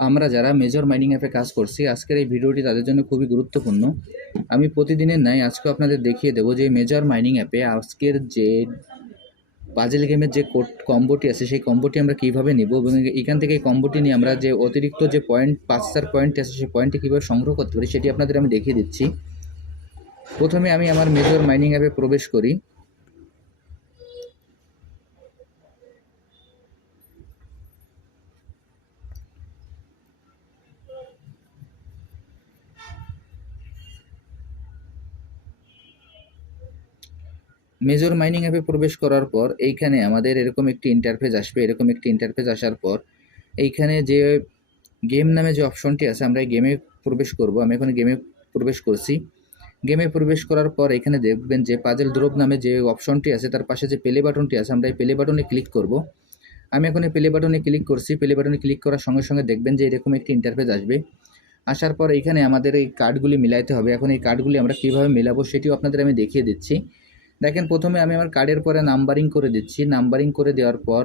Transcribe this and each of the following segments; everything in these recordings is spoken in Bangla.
আমরা যারা মেজর মাইনিং অ্যাপে কাজ করছি, আজকের এই ভিডিওটি তাদের জন্য খুবই গুরুত্বপূর্ণ। আমি প্রতিদিনের ন্যায় আজকেও আপনাদের দেখিয়ে দেবো যে মেজর মাইনিং অ্যাপে আজকের যে পাজেল গেমের যে কোড কম্বোটি আছে, সেই কম্বোটি আমরা কীভাবে নিব এবং এখান থেকে এই কম্বোটি নিয়ে আমরা যে অতিরিক্ত যে পয়েন্ট পাঁচ হাজার পয়েন্ট আছে, সেই পয়েন্টটি কীভাবে সংগ্রহ করতে পারি, সেটি আপনাদের আমি দেখিয়ে দিচ্ছি। প্রথমে আমি আমার মেজর মাইনিং অ্যাপে প্রবেশ করি। মেজর মাইনিং অ্যাপে প্রবেশ করার পর, এইখানে আমাদের এরকম একটি ইন্টারফেস আসবে, এরকম একটি ইন্টারফেস আসার পর, এইখানে যে গেম নামে যে অপশনটি আছে, আমরা গেমে প্রবেশ করব। আমি এখন গেমে প্রবেশ করছি। গেমে প্রবেশ করার পর এখানে দেখবেন যে পাজেল ড্রপ নামে যে অপশনটি আছে, তার পাশে যে প্লে বাটনটি আছে, আমরা এই প্লে বাটনে ক্লিক করব। আমি এখন এই প্লে বাটনে ক্লিক করছি। প্লে বাটনে ক্লিক করার সঙ্গে সঙ্গে দেখবেন যে এরকম একটি ইন্টারফেস আসবে। আসার পর এইখানে আমাদের এই কার্ডগুলি মিলাইতে হবে। এখন এই কার্ডগুলি আমরা কীভাবে মেলাবো সেটিও আপনাদের আমি দেখিয়ে দিচ্ছি। দেখেন প্রথমে আমি আমার কার্ডের পরে নাম্বারিং করে দিচ্ছি। নাম্বারিং করে দেওয়ার পর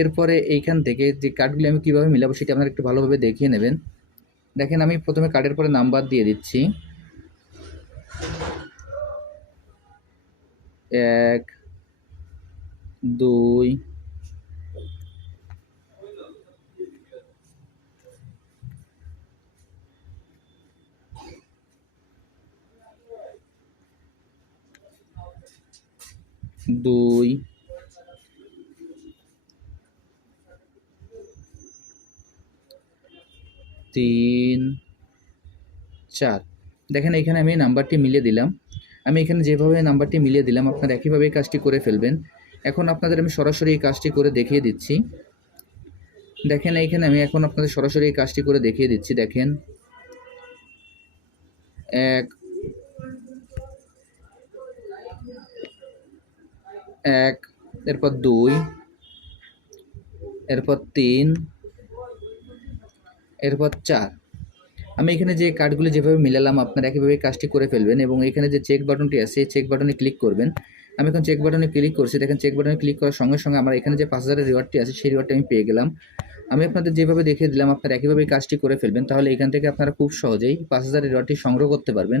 এরপরে এইখান থেকে যে কার্ডগুলি আমি কীভাবে মিলাবো সেটি আপনারা একটু ভালোভাবে দেখিয়ে নেবেন। দেখেন আমি প্রথমে কার্ডের পরে নাম্বার দিয়ে দিচ্ছি। এক, দুই দুই। তিন, চার। দেখেন, এখানে আমি নাম্বারটি মিলিয়ে দিলাম। আমি এখানে যেভাবে নাম্বারটি মিলিয়ে দিলাম, আপনারা একইভাবে এই কাজটি করে ফেলবেন। এখন আপনাদের আমি সরাসরি এই কাজটি করে দেখিয়ে দিচ্ছি। দেখেন, এইখানে আমি এখন আপনাদের সরাসরি এই কাজটি করে দেখিয়ে দিচ্ছি। দেখেন, এক এক, এরপর দুই, এরপর তিন, এরপর চার। আমি এখানে যে কার্ডগুলি যেভাবে মিলালাম, আপনারা একইভাবে কাজটি করে ফেলবেন এবং এখানে যে চেক বাটনটি আছে চেক বাটনে ক্লিক করবেন। আমি এখন চেক বাটনে ক্লিক করছি, দেখেন চেক বাটনে ক্লিক করার সঙ্গে সঙ্গে আমার এখানে যে পাঁচ হাজারের রিওয়ার্ডটি আছে, সেই রিওয়ার্ডটি আমি পেয়ে গেলাম। আমি আপনাদের যেভাবে দেখিয়ে দিলাম, আপনারা একইভাবে কাজটি করে ফেলবেন, তাহলে এখান থেকে আপনারা খুব সহজেই পাঁচ হাজারের রিওয়ার্ডটি সংগ্রহ করতে পারবেন।